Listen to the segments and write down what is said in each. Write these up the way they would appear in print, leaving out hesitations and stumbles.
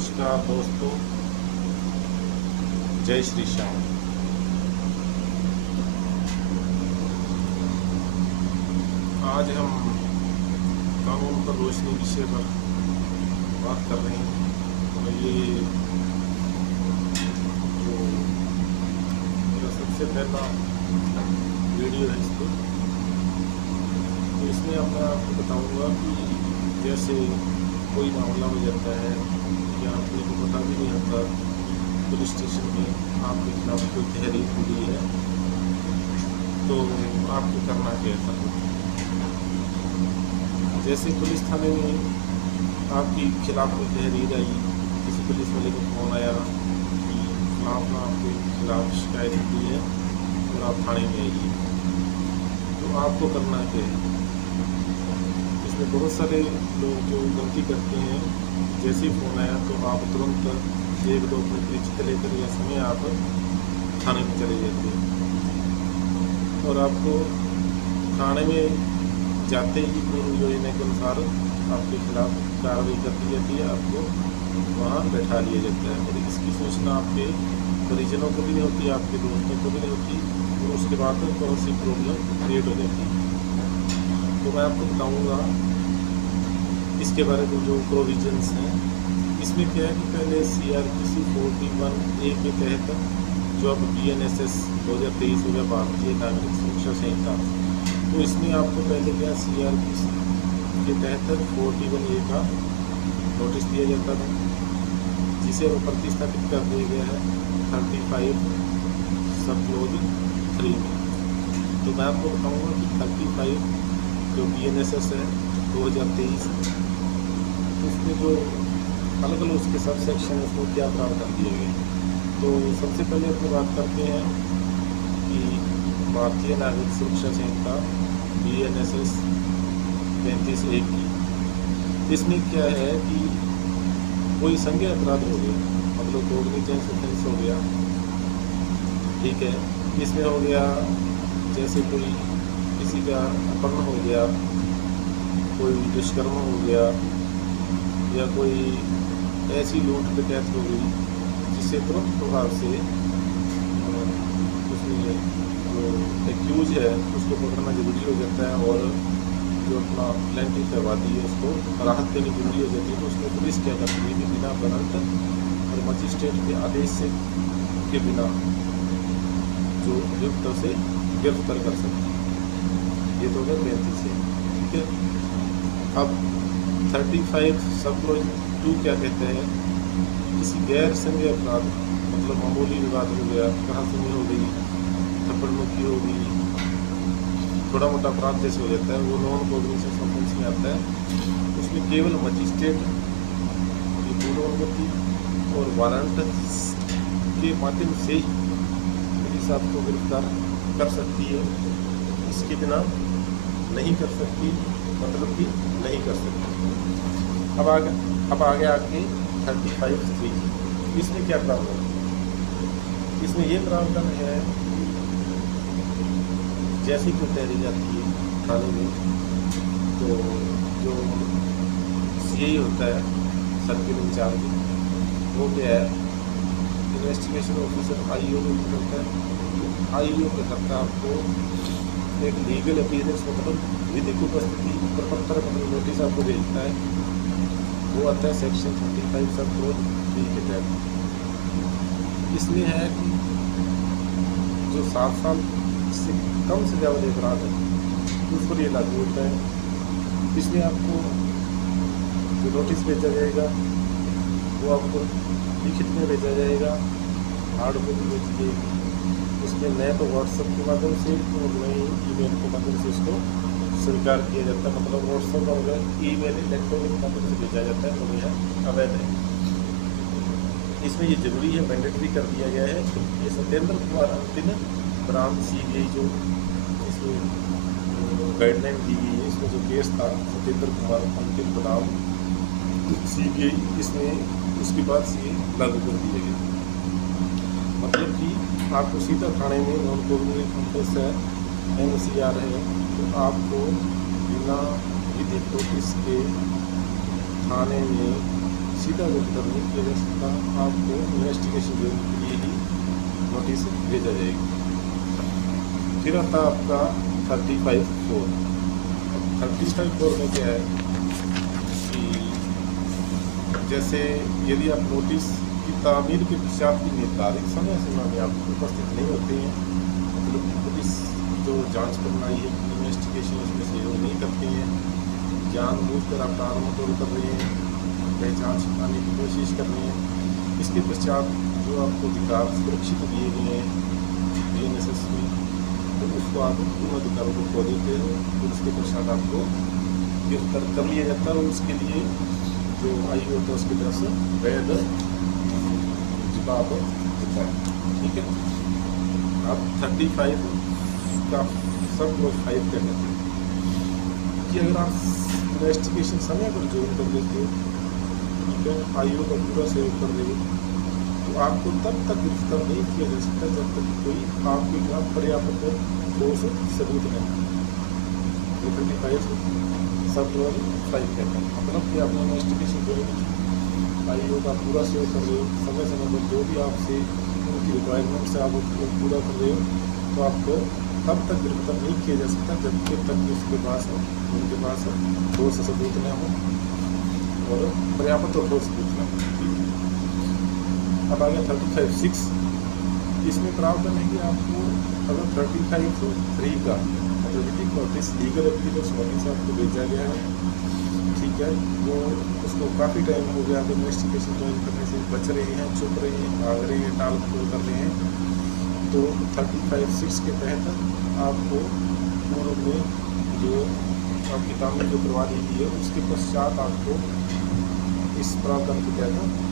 नमस्कार दोस्तों, जय श्री श्याम। आज हम कानून पर रोशनी विषय पर बात कर रहे हैं। और ये जो मेरा सबसे पहला वीडियो है इस पर, तो इसमें मैं आपको बताऊंगा कि जैसे कोई मामला हो जाता है या अपने को पता भी नहीं होता पुलिस स्टेशन में आपके खिलाफ कोई तहरीर मिली है, तो आपको करना क्या था। जैसे पुलिस थाने में आपके खिलाफ कोई तहरीर आई, किसी पुलिस वाले को फोन आया कि फलाना आपके खिलाफ शिकायत मिली है और आप थाने में आइए, तो आपको करना क्या है। इसमें बहुत सारे लोग जो गलती करते हैं, जैसे ही फ़ोन आया तो आप तुरंत एक दो अपने परिचित लेकर या समय आप थाने में चले जाते हैं और आपको थाने में जाते ही पूर्व योजना के अनुसार आपके खिलाफ कार्रवाई कर दी जाती है, आपको वहाँ बैठा लिया जाता है। और इसकी सूचना आपके परिजनों को भी नहीं होती, आपके दोस्तों को भी नहीं होती, और उसके बाद बहुत सी प्रॉब्लम क्रिएट हो जाती है। तो मैं आपको बताऊँगा इसके बारे में जो प्रोविजंस हैं। इसमें क्या है कि पहले CRPC 41A के तहत जो अब BNSS 2023 हो गया, भारतीय नागरिक सुरक्षा संहिता, तो इसमें आपको पहले क्या CRPC के तहत 41A का नोटिस दिया जाता था, जिसे अब प्रतिस्थापित कर दिया गया है 35 सब क्लोज 3 में। तो मैं आपको बताऊँगा कि 35 जो BNSS है 2023, उसमें जो अलग अलग उसके सब सेक्शन है, उसमें क्या प्रावधान दिए गए। तो सबसे पहले अपनी बात करते हैं कि भारतीय नागरिक सुरक्षा संहिता BNSS 35A की, इसमें क्या है कि कोई संज्ञेय अपराध हो गया, मतलब कॉग्निजेंस ऑफेंस हो गया, ठीक है। इसमें हो गया जैसे कोई किसी का अपहरण हो गया, कोई दुष्कर्म हो गया, या कोई ऐसी लूट डकैत हो गई जिससे तुरंत प्रभाव से उसमें जो एक्यूज है उसको पकड़ना जरूरी हो जाता है, और जो अपना प्लेंटिफ वादी है उसको राहत देनी जरूरी हो जाती है। तो उसमें पुलिस क्या करती है कि बिना वारंट और मजिस्ट्रेट के आदेश से के बिना जो अभियुक्त से गिरफ्तार कर सकती है। ये तो हो गया 35 से, ठीक है। अब 35 सब क्लोज 2 क्या कहते हैं, किसी गैर संज्ञेय अपराध, मतलब मामूली विवाद हो गया, कहाँ सुनी हो गई, थप्पड़ मुक्की हो गई, थोड़ा मोटा अपराध जैसे हो जाता है, वो नॉन कॉग्निजेंस ऑफेंस में आता है। उसमें केवल मजिस्ट्रेट की पूर्व अनुमति और वारंट के माध्यम से ही पुलिस आपको गिरफ्तार कर सकती है, इसके बिना नहीं कर सकती, मतलब कि नहीं कर सकती। अब आगे 35(3), इसमें क्या प्रावधान है। इसमें ये प्रावधान है, जैसी कोई तहरीर आती है थाने में, तो जो CI होता है, सर्किल इंचार्ज, वो क्या है, इन्वेस्टिगेशन ऑफिसर IO को करता है। तो IO क्या करता है, आपको एक लीगल अपीयरेंस, मतलब विधिक उपस्थिति प्रपत्र, मतलब नोटिस आपको भेजता है। वो आता है सेक्शन 35 सब क्लोज 3 के तहत। इसमें है कि जो 7 साल से कम सजा वाले अपराध है उस पर ये लागू होता है। इसमें आपको जो नोटिस भेजा जाएगा वो आपको लिखित में भेजा जाएगा, हार्ड कॉपी भेजी जाएगी। उसमें नए तो व्हाट्सएप के माध्यम से और नई ईमेल के माध्यम से उसको स्वीकार किया जाता है, मतलब व्हाट्सएप और ईमेल इलेक्ट्रॉनिक माध्यम से भेजा जाता है, तो यह अवैध है। इसमें ये जरूरी है, मैंडेटरी कर दिया गया है। ये सत्येंद्र कुमार अंतिम ब्रांच CBI जो इसमें गाइडलाइन दी गई है, इसमें जो केस था सत्येंद्र कुमार अंतिम बनाम CBI, इसमें उसके बाद से लागू कर दिया गया। मतलब कि आपको सीधा थाने में नॉन कॉग्निजेंस ऑफेंस है, NCR है, तो आपको बिना विधिक नोटिस के थाने में सीधा गिरफ्तार नहीं किया जा सकता, आपको इन्वेस्टिगेशन करने के लिए ही नोटिस भेजा जाएगा। फिर आता आपका 35(4). 35(4) में क्या है कि जैसे यदि आप नोटिस की तामीर के पश्चात की निर्धारित समय सीमा में आप उपस्थित नहीं होते हैं, मतलब पुलिस जो जांच करना है इन्वेस्टिगेशन उसमें सहयोग नहीं करते हैं, जानबूझकर आप टालमटोल कर रहे हैं, पहचान छिपाने की कोशिश कर रहे हैं, इसके पश्चात जो आपको अधिकार सुरक्षित दिए गए हैं BNSS में, तो उसको आप उन अधिकारों को खो देते हो, तो उसके पश्चात आपको गिरफ्तार कर लिया जाता है और उसके लिए जो आयु होता है उसकी तरफ से वैध जवाब होता है। ठीक है, आप 35 का सब लोग 5 कर लेते हैं कि अगर आप इन्वेस्टिगेशन समय पर ज्वाइन कर लेते हो, ठीक है, आयु का पूरा सहयोग कर रहे हो, तो आपको तब तक गिरफ्तार नहीं किया जा सकता जब तक कोई आपके खिलाफ पर्याप्त ठोस सबूत नहीं। 35 सब लोग 5 कहते हैं, मतलब कि आपने इन्वेस्टिगेशन ज्वाइन की, आयु का पूरा सहयोग कर रहे हो, समय समय पर जो भी आपसे उनकी रिक्वायरमेंट्स है आप उसको पूरा कर रहे हो, तो आपको तब तक गिरफ्तार नहीं किया जा सकता जब तक उसके पास उनके पास ठोस सबूत न हो और पर्याप्त और ठोस सबूत न हो। अब आ गया 35(6). इसमें प्रावधान है कि आपको अगर 35(3) का अथॉरिटी नोटिस लीगल एप्लीकेश नोटिस आपको भेजा गया है, ठीक है, वो उसको काफ़ी टाइम हो गया, आप इन्वेस्टिगेशन ज्वाइन करने से बच रहे हैं, चुप रहे हैं, भाग रहे हैं, टाल मटोल कर रहे हैं, तो 35(6) के तहत आपको पूर्व में जो आपकी तामीर जो करवा दी गई है उसके पश्चात आपको इस प्रावधान के तहत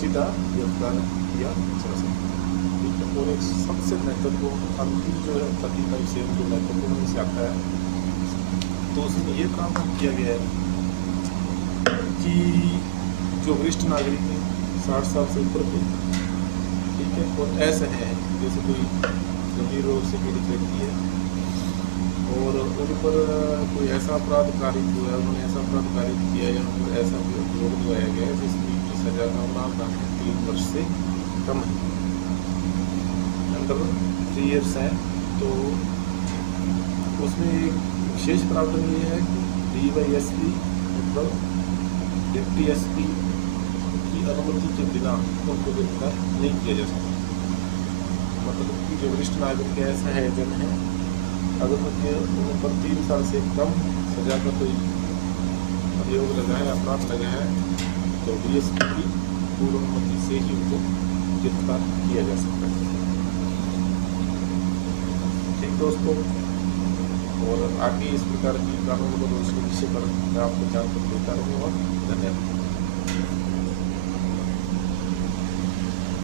सीधा गिरफ्तार किया जा सकता है। ठीक है, और एक सबसे महत्वपूर्ण अंतिम जो है 35(7) जो महत्वपूर्ण से आता है, तो उसमें ये प्रावधान किया गया है कि जो वरिष्ठ नागरिक हैं 60 साल से ऊपर के, ठीक है, और ऐसे हैं जैसे कोई गंभीर रोग से पीड़ित व्यक्ति है और उन पर कोई ऐसा अपराध कारित हुआ है, उन्होंने ऐसा अपराध कारित किया या उन पर ऐसा अभियोग लगाया गया है जिसमें की सजा का प्रावधान है 3 वर्ष से कम है, अंडर 3 years है, तो उसमें एक विशेष प्रावधान ये है कि DYSP मतलब डिप्टी SP की अनुमति के बिना उनको गिरफ्तार नहीं किया जा सकता। मतलब कि जो वरिष्ठ नागरिक ऐसा है जन है, अगर मुझे उन पर 3 साल से कम सजा का कोई अभियोग लगा है, अपराध लगा है, तो DSP की पूर्व अनुमति से ही उनको गिरफ्तार किया जा सकता है। ठीक दोस्तों, और आगे इस प्रकार की कानून और उसके विषय पर मैं आपको जानकारी देता रहूँगा।